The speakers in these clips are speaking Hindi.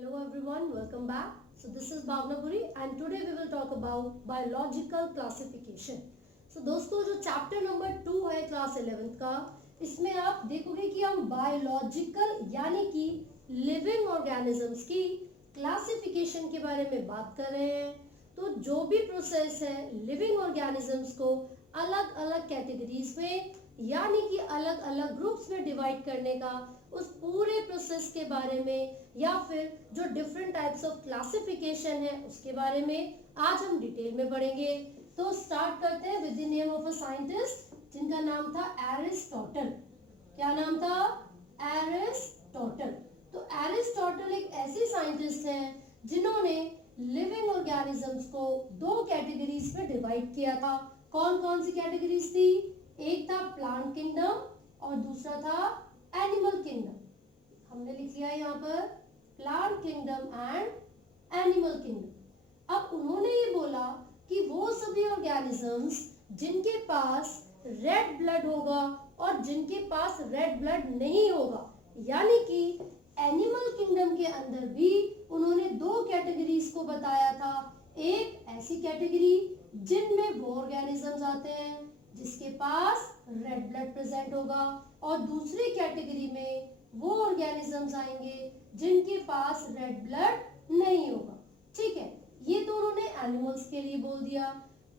Hello everyone, welcome back. So this is Bhavna Puri and today we will talk about biological classification. So दोस्तों जो चैप्टर नंबर 2 है क्लास 11th का, इसमें आप देखोगे कि हम बायोलॉजिकल यानी कि लिविंग ऑर्गेनिजम्स की क्लासिफिकेशन के बारे में बात कर रहे हैं। तो जो भी प्रोसेस है लिविंग ऑर्गेनिजम्स को अलग अलग कैटेगरीज में यानी कि अलग अलग ग्रुप्स में डिवाइड करने का, उस पूरे प्रोसेस के बारे में या फिर जो डिफरेंट टाइप्स ऑफ क्लासिफिकेशन है उसके बारे में आज हम डिटेल में पढ़ेंगे। तो स्टार्ट करते हैं with the name of a scientist जिनका नाम था एरिस्टोटल। क्या नाम था? एरिस्टोटल। तो एरिस्टोटल एक ऐसे साइंटिस्ट हैं जिन्होंने लिविंग ऑर्गेनिजम्स को दो कैटेगरीज में डिवाइड किया था। कौन कौन सी कैटेगरीज थी? एक था प्लांट किंगडम और दूसरा था एनिमल किंगडम। हमने लिख लिया यहाँ पर plant kingdom and animal kingdom. अब उन्होंने ये बोला कि वो सभी ऑर्गेनिजम्स जिनके पास रेड ब्लड होगा और जिनके पास रेड ब्लड नहीं होगा, यानी कि एनिमल किंगडम के अंदर भी उन्होंने दो कैटेगरीज को बताया था। एक ऐसी कैटेगरी जिनमें वो ऑर्गेनिजम्स आते हैं जिसके पास रेड ब्लड प्रेजेंट होगा और दूसरी कैटेगरी में वो ऑर्गेनिजम्स आएंगे जिनके पास रेड ब्लड नहीं होगा। ठीक है, ये तो उन्होंने एनिमल्स के लिए बोल दिया।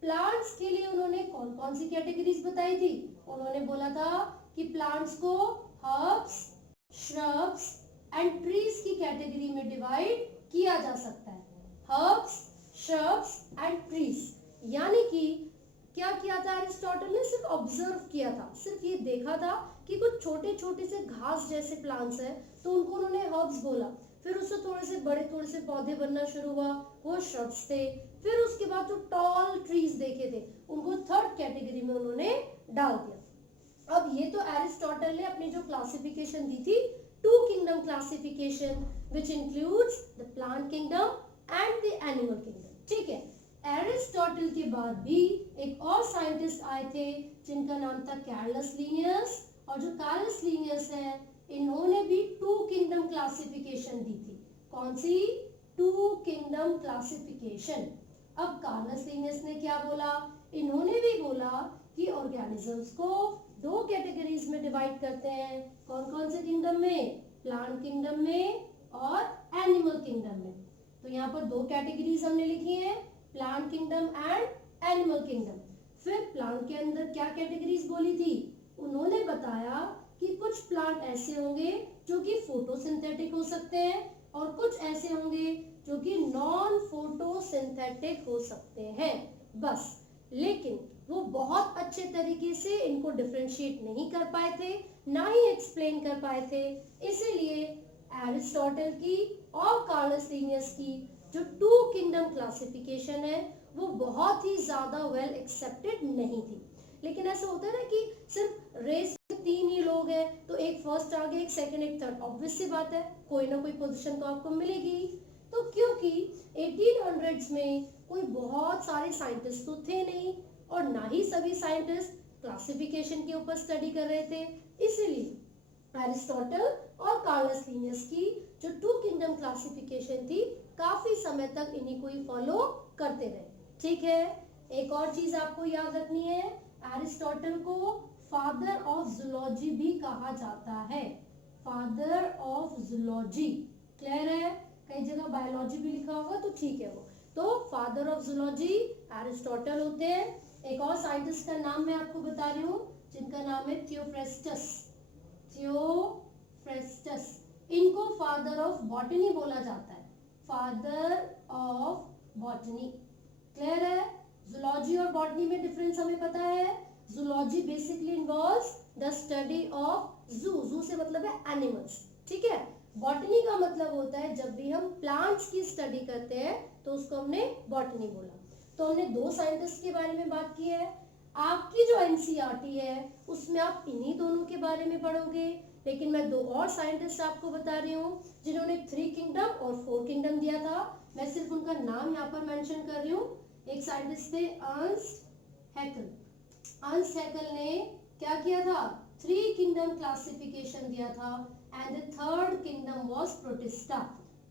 प्लांट्स के लिए उन्होंने कौन कौन सी कैटेगरीज बताई थी? उन्होंने बोला था कि प्लांट्स को हर्ब्स, श्रब्स एंड ट्रीज की कैटेगरी में डिवाइड किया जा सकता है। हर्ब्स, श्रब्स एंड ट्रीज, यानी कि क्या किया था एरिस्टोटल ने? सिर्फ ऑब्जर्व किया था, सिर्फ ये देखा था कि कुछ छोटे छोटे से घास जैसे प्लांट्स हैं तो उनको उन्होंने हर्ब्स बोला। फिर उससे थोड़े से बड़े थोड़े से पौधे बनना शुरू हुआ, वो श्रब्स थे। फिर उसके बाद जो टॉल ट्रीज देखे थे उनको थर्ड कैटेगरी में उन्होंने डाल दिया। अब ये तो एरिस्टोटल ने अपनी जो क्लासिफिकेशन दी थी, two kingdom classification which includes the plant kingdom and the animal kingdom. ठीक है, एरिस्टोटल के बाद भी एक और साइंटिस्ट आए थे जिनका नाम था कैरलस लीनियस, और जो कैरलस लीनियस है इन्होंने भी टू किंगडम क्लासिफिकेशन दी थी। कौन सी? Two kingdom classification. अब कैरलस लीनियस ने क्या बोला? इन्होंने भी बोला कि ऑर्गेनिजम्स को दो कैटेगरीज में डिवाइड करते हैं। कौन कौन से किंगडम में? प्लांट किंगडम में और एनिमल किंगडम में। तो यहाँ पर दो कैटेगरीज हमने लिखी हैं, plant kingdom and animal kingdom. फिर प्लांट के अंदर क्या कैटेगरीज बोली थी? उन्होंने बताया कि कुछ प्लांट ऐसे होंगे जो कि फोटोसिंथेटिक हो सकते हैं और कुछ ऐसे होंगे जो कि नॉन फोटोसिंथेटिक हो सकते हैं। बस, लेकिन वो बहुत अच्छे तरीके से इनको डिफरेंशिएट नहीं कर पाए थे, ना ही एक्सप्लेन कर पाए थे। इसीलिए एरिस्टोटल की और कैरलस लीनियस की जो टू किंगडम क्लासिफिकेशन है वो बहुत ही ज्यादा वेल एक्सेप्टेड नहीं थी। लेकिन ऐसा होता है ना कि सिर्फ रेस में तीन ही लोग हैं तो एक फर्स्ट आ गया, एक सेकंड, एक थर्ड, ऑब्वियस सी बात है कोई ना कोई पोजीशन तो आपको मिलेगी। तो क्योंकि 1800s में कोई बहुत सारे साइंटिस्ट तो थे नहीं और ना ही सभी साइंटिस्ट क्लासिफिकेशन के ऊपर स्टडी कर रहे थे, इसीलिए एरिस्टोटल और कैरलस लीनियस की जो टू किंगडम क्लासिफिकेशन थी काफी समय तक इन्हीं को ही फॉलो करते रहे। ठीक है, एक और चीज आपको याद रखनी है, एरिस्टोटल को फादर ऑफ जूलॉजी भी कहा जाता है। फादर ऑफ जूलॉजी, क्लियर है? कई जगह बायोलॉजी भी लिखा होगा तो ठीक है वो। तो फादर ऑफ जूलॉजी एरिस्टोटल होते हैं। एक और साइंटिस्ट का नाम मैं आपको बता रही हूँ जिनका नाम है थियोफ्रेस्टस। थियोफ्रेस्टस, इनको फादर ऑफ बॉटनी बोला जाता है। फादर ऑफ बॉटनी, क्लियर है? जूलॉजी और बॉटनी में डिफरेंस हमें पता है। Zoology basically involves the study of जू, जू से मतलब है एनिमल्स। ठीक है, बॉटनी का मतलब होता है जब भी हम प्लांट्स की स्टडी करते हैं तो उसको हमने बॉटनी बोला। तो हमने दो साइंटिस्ट के बारे में बात की है। आपकी जो एनसीईआरटी है उसमें आप इन्हीं दोनों के बारे में पढ़ोगे, लेकिन मैं दो और साइंटिस्ट आपको बता रही हूँ जिन्होंने 3 किंगडम और 4 किंगडम दिया था। मैं सिर्फ उनका नाम यहाँ पर मेंशन कर रही हूँ। एक साइंटिस्ट थे अर्नस्ट हैकेल। अर्नस्ट हैकेल ने क्या किया था? 3 किंगडम क्लासिफिकेशन दिया था and the third kingdom was protista.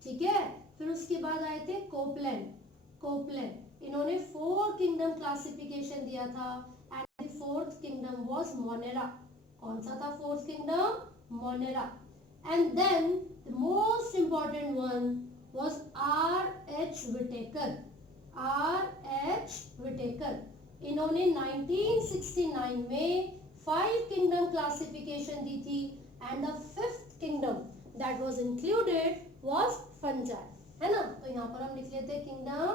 ठीक है, फिर उसके बाद आए थे कोपलैंड, इन्होंने 4 किंगडम क्लासिफिकेशन दिया था and the 4th kingdom was Monera. कौन सा था 4th kingdom? Monera. And then the most important one was R.H. Whittaker. इन्होंने 1969 में 5 किंगडम क्लासिफिकेशन दी थी and the 5th kingdom that was included was fungi, है ना। तो यहाँ पर हम लिख लेते हैं किंगडम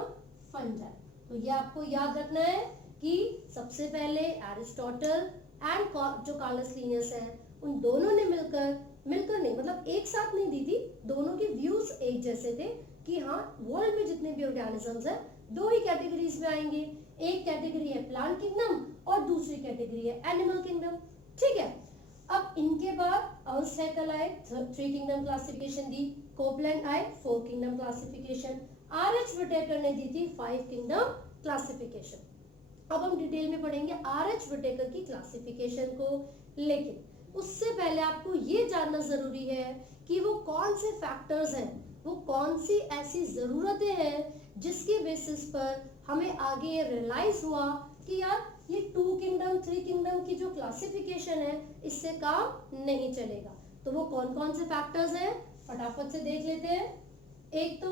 फंजाई। तो ये आपको याद रखना है कि सबसे पहले एरिस्टोटल एंड जो कार्लस लिनियस है उन दोनों ने मिलकर नहीं, मतलब एक साथ नहीं दी थी, दोनों के व्यूज एक जैसे थे कि हाँ वर्ल्ड में जितने भी ऑर्गेनिजम्स हैं 2 ही कैटेगरीज में आएंगे, एक कैटेगरी है प्लांट किंगडम और दूसरी कैटेगरी है एनिमल किंगडम, ठीक है। अब इनके बाद अर्न्स्ट हैकेल आए, 3 किंगडम क्लासिफिकेशन दी, कोपलैंड आए 4 किंगडम क्लासिफिकेशन, R.H. विटेकर ने दी थी 5 किंगडम क्लासिफिकेशन। अब हम डिटेल में पढ़ेंगे R.H. विटेकर की क्लासिफिकेशन को, लेकिन उससे पहले आपको ये जानना जरूरी है कि वो कौन से फैक्टर्स हैं, वो कौन सी ऐसी जरूरतें हैं जिसके बेसिस पर हमें आगे ये रियलाइज हुआ कि यार ये 2 किंगडम 3 किंगडम की जो क्लासिफिकेशन है इससे काम नहीं चलेगा। तो वो कौन कौन से फैक्टर्स हैं फटाफट से देख लेते हैं। एक तो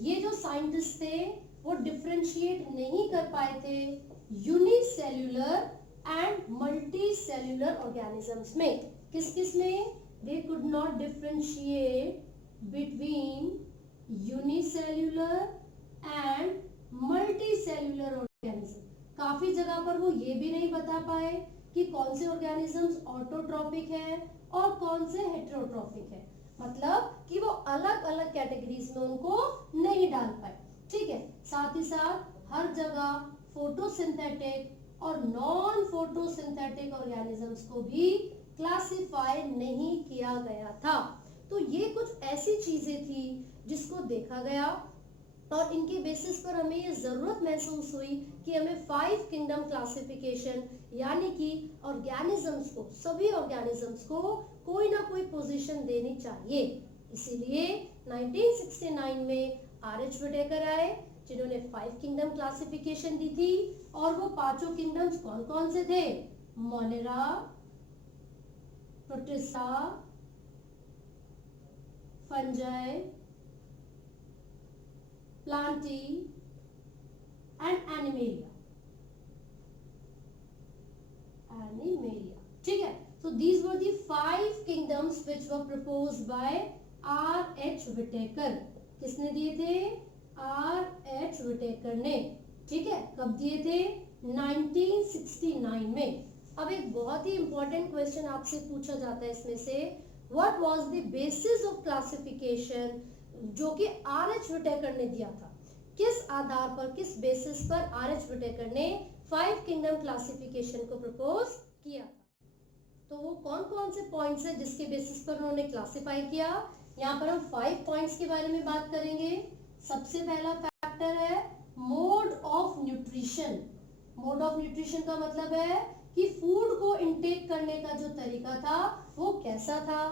ये जो साइंटिस्ट थे वो डिफरेंशिएट नहीं कर पाए थे unicellular and multi cellular organisms में। किस में? They could not differentiate between unicellular and multi cellular organism. काफी जगह पर वो ये भी नहीं बता पाए कि कौन से ऑर्गेनिजम्स ऑटोट्रॉपिक है और कौन से हेटेरोट्रॉपिक है, मतलब कि वो अलग अलग कैटेगरीज में उनको नहीं डाल पाए, ठीक है। साथ ही साथ हर जगह फोटोसिंथेटिक और नॉन फोटोसिंथेटिक ऑर्गेनिजम्स को भी क्लासिफाई नहीं किया गया था। तो ये कुछ ऐसी चीजें थी जिसको देखा गया और इनके बेसिस पर हमें ये जरूरत महसूस हुई कि हमें 5 किंगडम क्लासिफिकेशन यानी कि ऑर्गेनिजम्स को, सभी ऑर्गेनिजम्स को कोई ना कोई पोजीशन देनी चाहिए। इसीलिए 1969 में R.H. विटेकर आए जिन्होंने 5 किंगडम क्लासिफिकेशन दी थी और वो 5 किंगडम्स कौन कौन से थे? Monera, protista, fungi, plantae and animalia, ठीक है। So these were the 5 kingdoms which were proposed by R.H. Whittaker. किसने दिए थे? R.H. विटेकर ने, ठीक है। कब दिए थे? 1969 में। अब एक बहुत ही इंपॉर्टेंट क्वेश्चन आपसे पूछा जाता है इसमें से, what was the basis of classification जो कि R.H. विटेकर ने दिया था। किस आधार पर, किस बेसिस पर R.H. विटेकर ने 5 किंगडम क्लासिफिकेशन को प्रपोज किया था। तो वो कौन कौन से पॉइंट्स हैं जिसके बेसिस पर उन्होंने क्लासिफाई किया। यहाँ पर हम 5 पॉइंट्स के बारे में बात करेंगे। सबसे पहला फैक्टर है mode of nutrition. Mode of nutrition का मतलब है कि फूड को इनटेक करने का जो तरीका था वो कैसा था,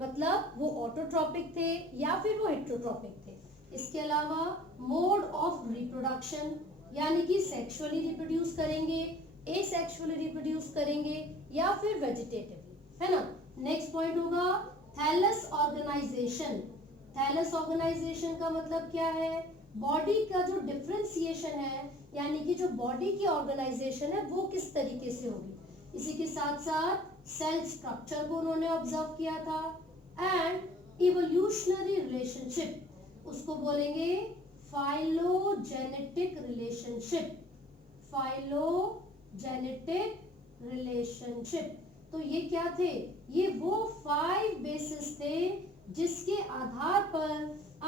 मतलब वो ऑटोट्रॉपिक थे या फिर वो हेटेरोट्रॉपिक थे। इसके अलावा मोड ऑफ रिप्रोडक्शन यानी कि सेक्सुअली रिप्रोड्यूस करेंगे, एसेक्सुअली रिप्रोड्यूस करेंगे या फिर वेजिटेटिवली, है ना। नेक्स्ट पॉइंट होगा थैलस ऑर्गेनाइजेशन। थैलस ऑर्गेनाइजेशन का मतलब क्या है? बॉडी का जो डिफरेंशिएशन है यानी कि जो बॉडी की ऑर्गेनाइजेशन है वो किस तरीके से होगी। इसी के साथ साथ सेल स्ट्रक्चर को उन्होंने ऑब्जर्व किया था एंड इवोल्यूशनरी रिलेशनशिप, उसको बोलेंगे फाइलोजेनेटिक रिलेशनशिप। Phylogenetic relationship. तो ये क्या थे? ये वो 5 बेसिस थे जिसके आधार पर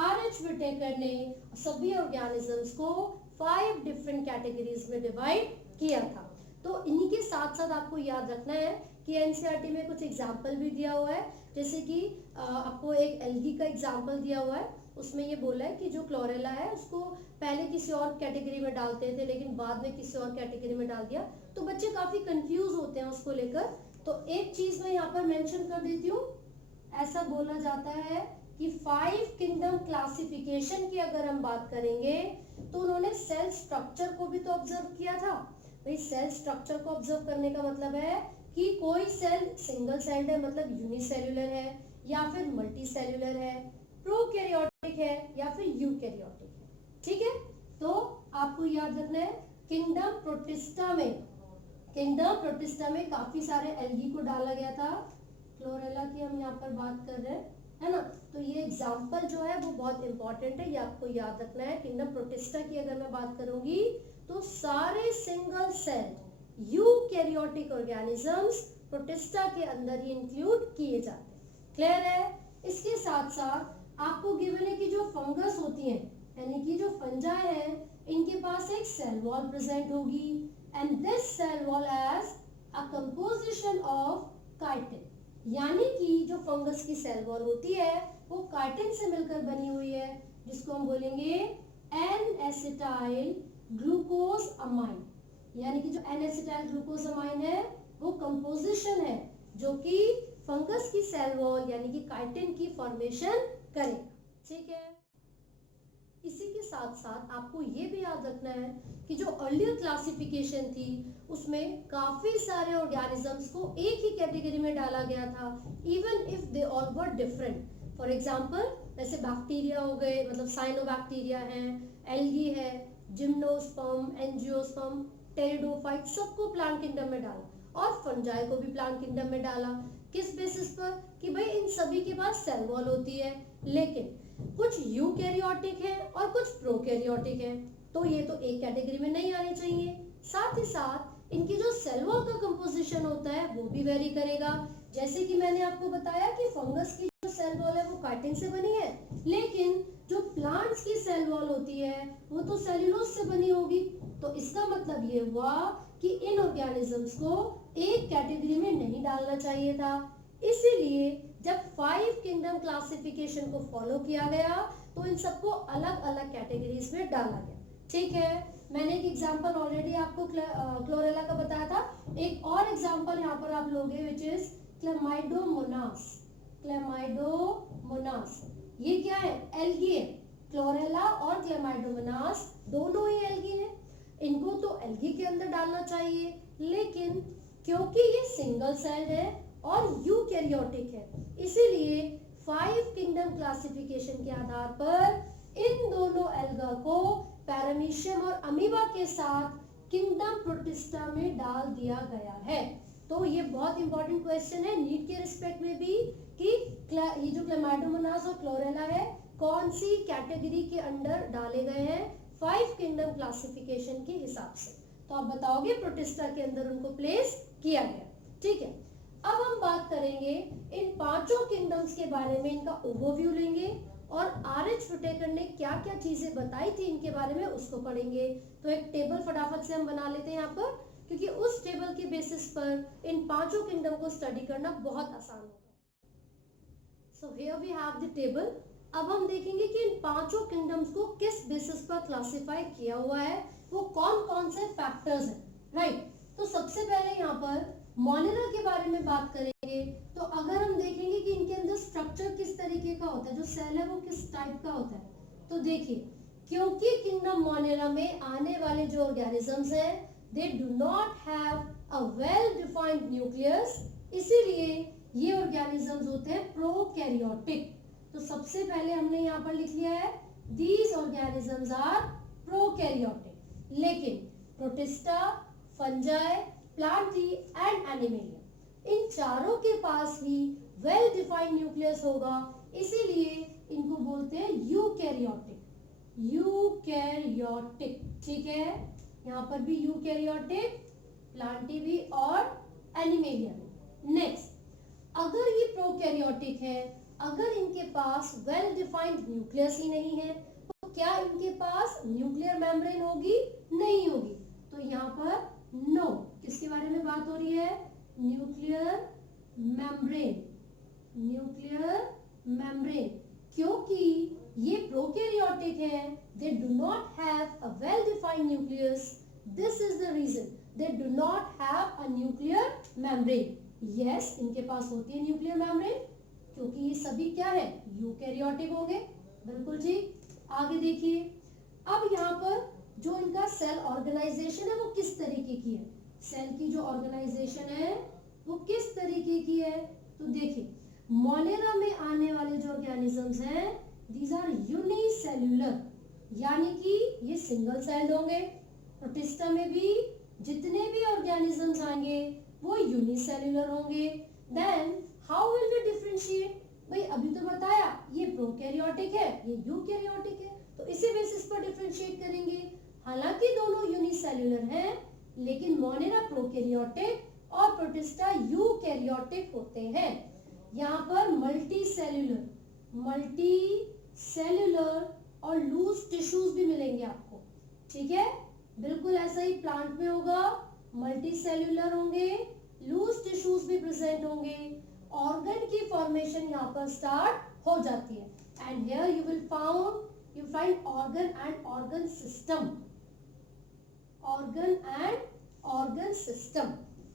R.H. विटेकर ने सभी ऑर्गेनिजम्स को 5 डिफरेंट कैटेगरीज में डिवाइड किया था। तो इन्हीं के साथ साथ आपको याद रखना है कि एनसीईआरटी में कुछ एग्जाम्पल भी दिया हुआ है, जैसे कि आपको एक एल्गी का एग्जाम्पल दिया हुआ है। उसमें ये बोला है कि जो क्लोरेला है उसको पहले किसी और कैटेगरी में डालते थे लेकिन बाद में किसी और कैटेगरी में डाल दिया, तो बच्चे काफी कंफ्यूज होते हैं उसको लेकर। तो एक चीज मैं यहाँ पर मेंशन कर देती हूँ, ऐसा बोला जाता है कि 5 किंगडम क्लासिफिकेशन की अगर हम बात करेंगे तो उन्होंने सेल स्ट्रक्चर को भी तो ऑब्जर्व किया था। भाई सेल स्ट्रक्चर को ऑब्जर्व करने का मतलब है कि कोई सेल सिंगल सेल्ड है मतलब यूनिसेल्युलर है या फिर मल्टी सेल्युलर है, प्रोकैरियोटिक है या फिर यूकैरियोटिक है। ठीक है, तो आपको याद रखना है किंगडम प्रोटिस्टा में काफी सारे एल्गी को डाला गया था। क्लोरेला की हम यहाँ पर बात कर रहे हैं, है ना। तो ये एग्जाम्पल जो है वो बहुत इंपॉर्टेंट है, ये आपको याद रखना है। किंगडम प्रोटिस्टा की अगर मैं बात करूंगी तो सारे single cell eukaryotic organisms Protista के अंदर ही इंक्लूड किए जाते हैं। क्लियर है। इसके साथ साथ आपको गिवन है कि जो फंगस होती हैं यानी कि जो फंजाई है इनके पास एक सेल वॉल प्रेजेंट होगी and this cell wall has a composition of chitin, यानी कि जो फंगस की सेल वॉल होती है वो काइटिन से मिलकर बनी हुई है, जिसको हम बोलेंगे एन एसिटाइल ग्लूकोज अमाइन। यानी कि जो एन एसिटाइल ग्लूकोज अमाइन है वो कंपोजिशन है जो कि फंगस की सेल वॉल यानी कि काइटिन की फॉर्मेशन करेगा। ठीक है। इसी के साथ साथ आपको ये भी याद रखना है कि जो अर्लियर क्लासिफिकेशन थी उसमें काफी सारे ऑर्गेनिजम्स को एक ही कैटेगरी में डाला गया था, even if they all were different. For example जैसे बैक्टीरिया हो गए, मतलब साइनोबैक्टीरिया है, एल्गी है, जिम्नोस्पर्म, एंजियोस्पर्म, टेरिडोफाइट, सबको प्लांट किंगडम में डाला और फंजाई को भी प्लांट किंगडम में डाला। किस बेसिस पर कि भाई इन सभी के पास सेल वॉल होती है, लेकिन कुछ यूकैरियोटिक है और कुछ प्रोकैरियोटिक है, तो ये तो एक कैटेगरी में नहीं आने चाहिए। साथ ही साथ इनकी जो सेल वॉल का कंपोजिशन होता है वो भी वेरी करेगा। जैसे कि मैंने आपको बताया कि फंगस की जो सेल वॉल है वो काइटिन से बनी है, लेकिन जो प्लांट्स की सेल वॉल होती है वो तो सेल्यूलोज से बनी होगी। तो इसका मतलब ये हुआ कि इन ऑर्गेनिजम्स को एक कैटेगरी में नहीं डालना चाहिए था। इसीलिए जब 5 किंगडम क्लासिफिकेशन को फॉलो किया गया तो इन सबको अलग अलग कैटेगरीज में डाला गया। ठीक है, मैंने एक एग्जांपल ऑलरेडी आपको क्लोरेला का बताया था। एक और एग्जांपल यहाँ पर आप लोगे विच इज क्लेमाइडोमोनास। ये क्या है? एल्गी है। क्लोरेला और क्लेमाइडोमोनास दोनों ही एल्गी हैं। इनको तो एल्गी के अंदर डालना चाहिए, लेकिन क्योंकि ये सिंगल सेल्ड है और यूकैरियोटिक है, इसीलिए 5 किंगडम क्लासिफिकेशन के आधार पर इन दोनों एल्गा को पैरामीशियम और अमीबा के साथ किंगडम प्रोटिस्टा में डाल दिया गया है। तो ये बहुत इंपॉर्टेंट क्वेश्चन है नीट के रिस्पेक्ट में भी कि ये जो क्लेमाइडोमोनास और क्लोरेला है कौन सी कैटेगरी के अंडर डाले गए हैं 5 किंगडम क्लासिफिकेशन के हिसाब से। तो आप बताओगे प्रोटिस्टा के अंदर उनको प्लेस किया गया। ठीक है, अब हम बात करेंगे इन पांचों किंगडम्स के बारे में, इनका ओवरव्यू लेंगे और आर.एच. व्हिटेकर ने क्या क्या चीजें बताई थी इनके बारे में उसको पढ़ेंगे। तो एक टेबल फटाफट से हम बना लेते हैं यहाँ पर, क्योंकि उस टेबल के बेसिस पर इन पांचों किंगडम को स्टडी करना बहुत आसान होगा। So here we have the table. अब हम देखेंगे कि इन पांचों किंगडम्स को किस बेसिस पर क्लासिफाई किया हुआ है, वो कौन कौन से फैक्टर्स हैं। राइट, तो सबसे पहले यहाँ पर मोनेरा के बारे में बात करेंगे। तो अगर हम देखेंगे कि इनके अंदर स्ट्रक्चर किस तरीके का होता है, जो सेल है वो किस टाइप का होता है, तो देखिए क्योंकि किंगडम मोनेरा में आने वाले जो ऑर्गेनिजम्स हैं दे do not have a well defined nucleus, इसीलिए ये ऑर्गेनिजम्स होते हैं प्रोकैरियोटिक। तो सबसे पहले हमने यहाँ पर लिख लिया है दीज ऑर्गेनिजम्स आर प्रोकैरियोटिक। लेकिन protista, fungi, plantae and animalia इन चारों के पास ही वेल डिफाइंड न्यूक्लियस होगा, इसीलिए इनको बोलते हैं यूकैरियोटिक। ठीक है, यहाँ पर भी यूकैरियोटिक, प्लांटी भी और एनिमेलिया भी। नेक्स्ट, अगर ये प्रोकैरियोटिक है, अगर इनके पास वेल डिफाइंड न्यूक्लियस ही नहीं है तो क्या इनके पास न्यूक्लियर मेम्ब्रेन होगी? नहीं होगी। तो यहाँ पर नो, किसके बारे में बात हो रही है? Nuclear membrane. क्योंकि ये प्रोकैरियोटिक है, they do not have a well defined nucleus, this is the reason they do not have a nuclear membrane. Yes, इनके पास होती है न्यूक्लियर मेम्ब्रेन, क्योंकि ये सभी क्या है, यूकैरियोटिक होंगे। बिल्कुल ठीक। आगे देखिए, अब यहाँ पर जो इनका सेल ऑर्गेनाइजेशन है वो किस तरीके की है, सेल की जो ऑर्गेनाइजेशन है वो किस तरीके की है। तो देखिए, मोनेरा में आने वाले जो ऑर्गेनिजम्स हैं दीज आर यूनिसेल्यूलर, यानी कि ये सिंगल सेल्ड होंगे। प्रोटिस्टा में भी जितने भी ऑर्गेनिजम्स आएंगे वो यूनिसेल्यूलर होंगे। Then how will we differentiate, भाई अभी तो बताया ये प्रोकैरियोटिक है ये यूकैरियोटिक है, तो इसी बेसिस पर डिफरेंशिएट करेंगे। हालांकि दोनों यूनिसेल्यूलर हैं, लेकिन मोनेरा प्रोकैरियोटिक और प्रोटिस्टा यूकैरियोटिक होते हैं। यहाँ पर मल्टी सेल्यूलर और लूज टिश्यूज भी मिलेंगे आपको, ठीक है। बिल्कुल ऐसा ही प्लांट में होगा, मल्टी सेल्यूलर होंगे, लूज टिश्यूज भी प्रेजेंट होंगे, ऑर्गन की फॉर्मेशन यहाँ पर स्टार्ट हो जाती है। And here you find organ and organ system.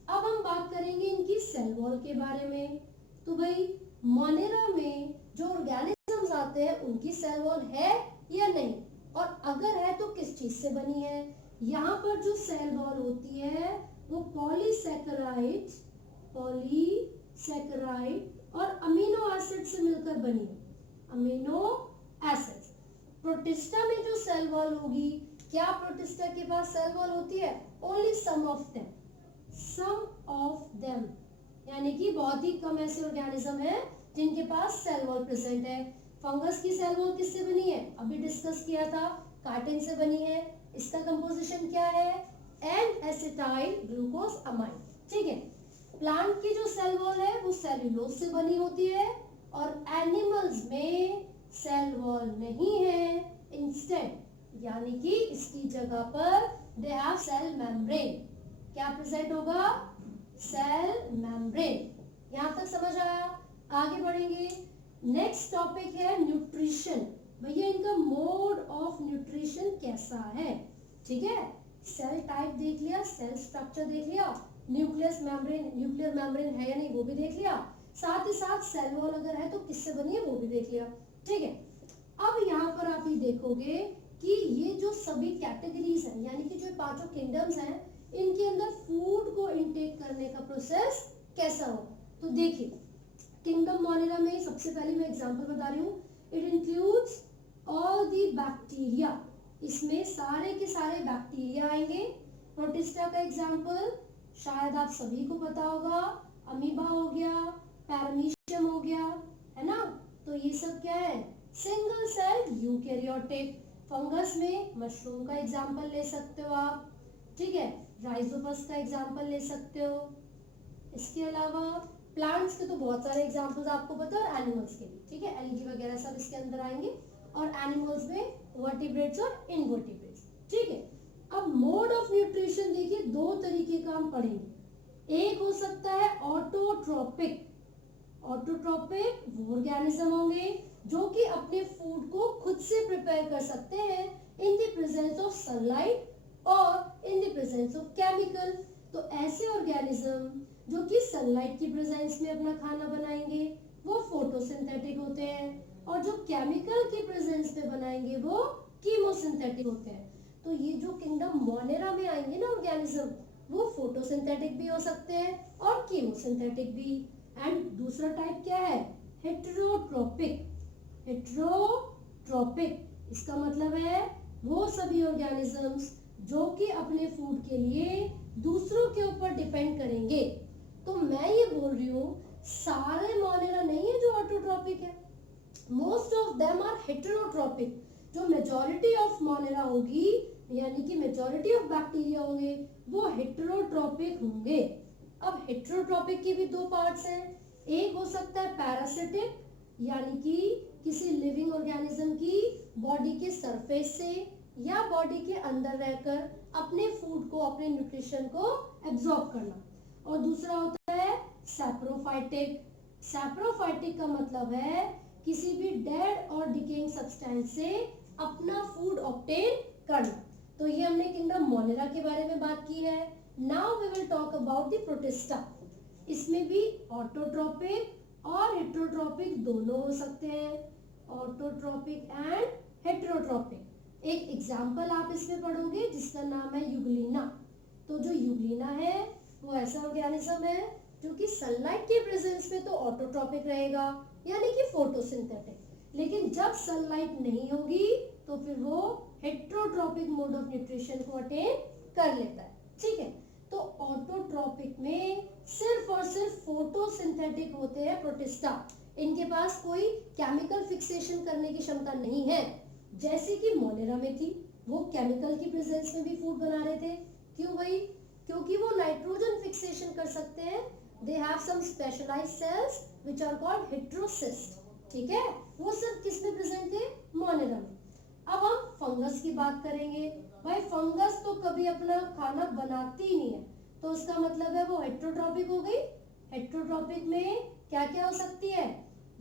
अब हम बात करेंगे इनकी सेल वॉल के बारे में। तो भाई मोनेरा में जो ऑर्गेनिजम्स आते हैं उनकी सेल वॉल है या नहीं, और अगर है तो किस चीज से बनी है। यहाँ पर जो सेल वॉल होती है वो पॉलीसैकेराइड और अमीनो एसिड से मिलकर बनी है, अमीनो एसिड्स। प्रोटिस्टा में जो सेल वॉल होगी, क्या प्रोटिस्टा के पास सेल वॉल होती है, ओनली सम ऑफ देम, यानी कि बहुत ही कम ऐसे ऑर्गेनिज्म है जिनके पास सेल वॉल प्रेजेंट है। फंगस की सेल वॉल किससे बनी है, अभी डिस्कस किया था, काइटिन से बनी है। इसका कंपोजिशन क्या है, एन एसिटाइल ग्लूकोज अमाइन, ठीक है। प्लांट की जो सेल वॉल है वो सेल्यूलोज से बनी होती है, और एनिमल्स में सेल वॉल नहीं है, इंस्टेड यानी कि इसकी जगह पर दे हैव सेल मेम्ब्रेन। क्या प्रेजेंट होगा, सेल मेम्ब्रेन। यहां तक समझ आया, आगे बढ़ेंगे। नेक्स्ट टॉपिक है न्यूट्रिशन। भैया इनका मोड ऑफ न्यूट्रिशन कैसा है, ठीक है। सेल टाइप देख लिया, सेल स्ट्रक्चर देख लिया, न्यूक्लियर मेम्ब्रेन है या नहीं वो भी देख लिया, साथ ही साथ सेल वॉल अगर है तो किससे बनी है वो भी देख लिया, ठीक है। अब यहाँ पर आप ये देखोगे कि ये जो सभी कैटेगरीज हैं, यानी कि जो पांचों किंगडम्स हैं, इनके अंदर फूड को इनटेक करने का प्रोसेस कैसा होगा। तो देखिए, किंगडम मोनेरा में सबसे पहले मैं एग्जांपल बता रही हूँ, it includes all the bacteria, इसमें सारे के सारे बैक्टीरिया आएंगे। प्रोटिस्टा का एग्जांपल शायद आप सभी को पता होगा, अमीबा हो गया, पैरामीशियम हो गया, है ना। तो ये सब क्या है, सिंगल सेल यूकैरियोटिक। फंगस में मशरूम का एग्जांपल ले सकते हो आप, ठीक है, राइजोपस का एग्जांपल ले सकते हो। इसके अलावा प्लांट्स के तो बहुत सारे एग्जांपल्स आपको पता है, और एनिमल्स के भी, ठीक है, एल्गी वगैरह सब इसके अंदर आएंगे, और एनिमल्स में वर्टिब्रेट्स और इनवर्टिब्रेट्स, ठीक है। अब मोड ऑफ न्यूट्रिशन देखिए, दो तरीके का हम पढ़ेंगे। एक हो सकता है ऑटोट्रोपिक वो ऑर्गेनिज्म होंगे जो कि अपने फूड को खुद से प्रिपेयर कर सकते हैं in the presence of sunlight और in the presence of chemical. तो ऐसे ऑर्गेनिज्म जो कि सनलाइट की प्रेजेंस में अपना खाना बनाएंगे वो फोटोसिंथेटिक होते हैं, और जो केमिकल की प्रेजेंस में बनाएंगे वो कीमोसिंथेटिक होते हैं। तो ये जो किंगडम मोनेरा में आएंगे ना ऑर्गेनिज्म, वो फोटोसिंथेटिक भी हो सकते हैं और कीमोसिंथेटिक भी। एंड दूसरा टाइप क्या है, हेटेरोट्रोपिक। इसका मतलब है वो सभी ऑर्गेनिजम्स जो कि अपने फूड के लिए दूसरों के ऊपर डिपेंड करेंगे। तो मैं ये बोल रही हूँ सारे मोनेरा नहीं है जो ऑटोट्रोपिक है, मोस्ट ऑफ देम आर हेटेरोट्रोपिक। जो मेजॉरिटी ऑफ मोनेरा होगी, यानी कि मेजॉरिटी ऑफ बैक्टीरिया होंगे, वो हेटेरोट्रोपिक होंगे। अब हेटेरोट्रोपिक के भी दो पार्ट्स हैं, एक हो सकता है पैरासिटिक, यानी कि किसी लिविंग ऑर्गेनिज्म की बॉडी के सरफेस से या बॉडी के अंदर रहकर अपने फूड को, अपने न्यूट्रिशन को एब्जॉर्ब करना, और दूसरा होता है सैप्रोफाइटिक का मतलब है किसी भी डेड और डिकेइंग सब्सटेंस से अपना फूड ऑब्टेन करना। तो ये हमने किंगडम मोनेरा के बारे में बात की है। Now we will talk about the Protista. इसमें भी ऑटोट्रोपिक और हेट्रोट्रॉपिक दोनों हो सकते हैं, ऑटोट्रॉपिक एंड हेट्रोट्रॉपिक। एक एग्जाम्पल आप इसमें पढ़ोगे जिसका नाम है यूग्लिना। तो जो यूग्लिना है वो ऐसा ऑर्गेनिज्म है जो कि सनलाइट के प्रेजेंस में तो ऑटोट्रॉपिक रहेगा, यानी कि फोटोसिंथेटिक, लेकिन जब सनलाइट नहीं होगी तो फिर वो हेट्रोट्रॉपिक मोड ऑफ न्यूट्रिशन को अटेन कर लेता है। ठीक है, तो ऑटोट्रॉपिक में सिर्फ और सिर्फ फोटोसिंथेटिक होते हैं प्रोटिस्टा, इनके पास कोई केमिकल फिक्सेशन करने की क्षमता नहीं है, जैसे कि मोनेरा में थी। वो केमिकल की प्रेजेंस में भी फूड बना रहे थे। क्यों भाई? क्योंकि वो नाइट्रोजन फिक्सेशन कर सकते हैं। They have some specialised cells which are called heterocyst. ठीक है, वो सिर्फ किस में प्रेजेंट थे? मोनेरा में। अब हम फंगस की बात करेंगे। भाई फंगस तो कभी अपना खाना बनाती ही नहीं है, तो उसका मतलब है वो हेट्रोट्रॉपिक हो गई। हेट्रोट्रॉपिक में क्या क्या हो सकती है?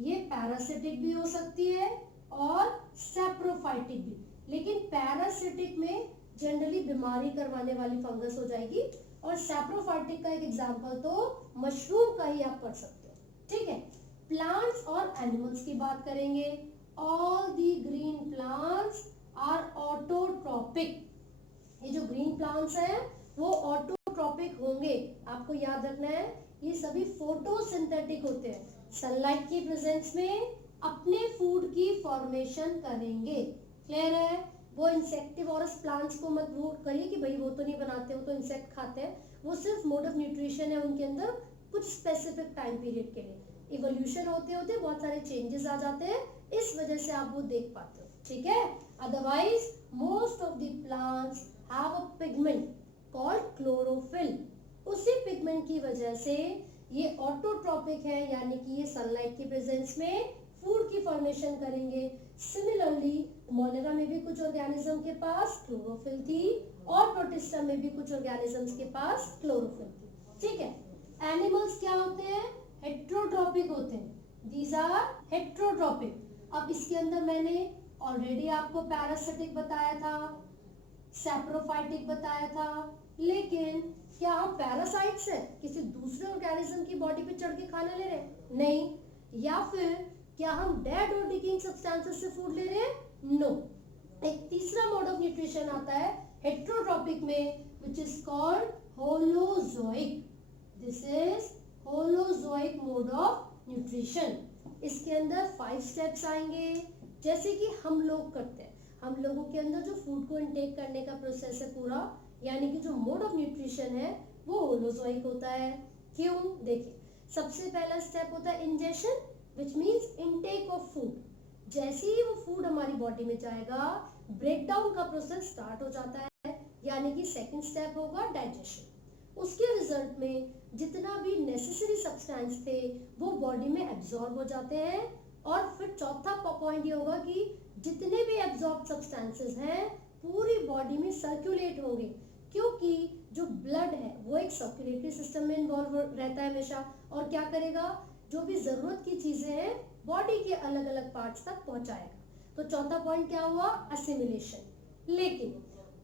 ये पैरासिटिक भी हो सकती है और सैप्रोफाइटिक भी, लेकिन पैरासिटिक में जनरली बीमारी करवाने वाली फंगस हो जाएगी, और सैप्रोफाइटिक का एक एग्जांपल तो मशरूम का ही आप पढ़ सकते हो। ठीक है, प्लांट्स और एनिमल्स की बात करेंगे। All the green plants are autotrophic. ये जो ग्रीन प्लांट्स हैं वो ऑटोट्रॉपिक होंगे। आपको याद रखना है ये सभी फोटोसिंथेटिक होते हैं, सनलाइट की प्रेजेंस में अपने फूड की फॉर्मेशन करेंगे। क्लियर है? वो इंसेक्टिवोरस प्लांट्स को मत वो करिए कि भाई वो तो नहीं बनाते, वो तो इंसेक्ट खाते हैं। वो सिर्फ मोड ऑफ न्यूट्रिशन है उनके अंदर कुछ स्पेसिफिक टाइम पीरियड के लिए। इवोल्यूशन होते होते बहुत सारे चेंजेस आ जाते हैं, इस वजह से आप वो देख पाते हो। ठीक है, otherwise most of the plants have a pigment called chlorophyll. उसी पिगमेंट की वजह से ये ऑटोट्रॉपिक है, यानी कि ये सनलाइट की प्रेजेंस में फूड की फॉर्मेशन करेंगे। सिमिलरली मोनेरा में भी कुछ ऑर्गेनिज्म के पास क्लोरोफिल थी और प्रोटिस्टा में भी कुछ ऑर्गेनिजम्स के पास क्लोरोफिल थी। ठीक है, एनिमल्स क्या होते हैं? हेट्रोट्रॉपिक होते हैं। These are heterotrophic. अब इसके अंदर मैंने ऑलरेडी आपको पैरासिटिक बताया था, सैप्रोफाइटिक बताया था, लेकिन क्या हम पैरासाइट्स हैं, किसी दूसरे ऑर्गेनिज्म की बॉडी पे चढ़ के खाना ले रहे हैं? नहीं। या फिर क्या हम डेड और डिकेइंग सब्सटेंसेस से फूड ले रहे हैं? नो। एक तीसरा मोड ऑफ न्यूट्रिशन आता है हेट्रोट्रॉपिक में, which is called holozoic. This is holozoic mode of nutrition. इसके अंदर 5 स्टेप्स आएंगे, जैसे कि हम लोग करते हैं। हम लोगों के अंदर जो फूड को इनटेक करने का प्रोसेस है पूरा, यानी कि जो मोड ऑफ न्यूट्रिशन है वो होलोजोइक होता है। क्यों? देखिए, सबसे पहला स्टेप होता है ingestion, which means intake of food. जैसे ही वो फूड हमारी बॉडी में जाएगा, ब्रेकडाउन का प्रोसेस स्टार्ट हो जाता है, यानी कि सेकंड स्टेप होगा डाइजेशन। उसके रिजल्ट में जितना भी नेसेसरी सब्सटेंस थे वो बॉडी में एब्जॉर्ब हो जाते हैं, और फिर चौथा पॉइंट ये होगा कि जितने भी एब्जॉर्ब सब्सटेंसेस हैं पूरी बॉडी में सर्कुलेट होंगे, क्योंकि जो ब्लड है वो एक सर्कुलेटरी सिस्टम में इन्वॉल्व रहता है हमेशा, और क्या करेगा, जो भी जरूरत की चीजें हैं बॉडी के अलग अलग पार्ट्स तक पहुंचाएगा। तो चौथा पॉइंट क्या हुआ? असिमिलेशन। लेकिन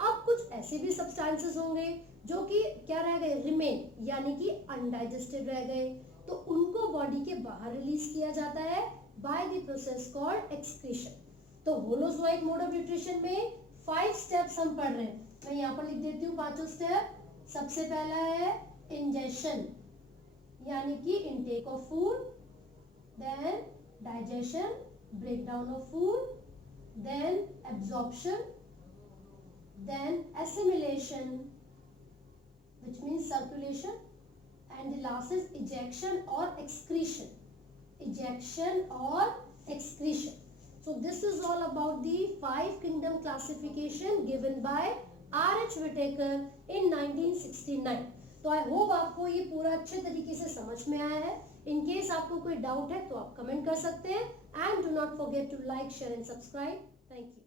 अब कुछ ऐसे भी सब्सटेंसेस होंगे जो कि क्या रह गए? रिमेन, यानी कि अनडाइजेस्टेड रह गए, तो उनको बॉडी के बाहर रिलीज किया जाता है by the process called excretion. तो होलोजोइक मोड ऑफ न्यूट्रिशन में 5 स्टेप्स हम पढ़ रहे हैं। मैं यहाँ पर लिख देती हूँ 5 स्टेप। सबसे पहला है इंजेशन, यानी कि intake of food, then digestion, breakdown of food, then absorption, then assimilation, which means circulation, and the last is ejection or excretion. Ejection or excretion. So this is all about the 5 kingdom classification given by R.H. Whittaker in 1969. तो आई होप आपको ये पूरा अच्छे तरीके से समझ में आया है। इन केस आपको कोई डाउट है तो आप कमेंट कर सकते हैं, and do not forget to like, share and subscribe. Thank you.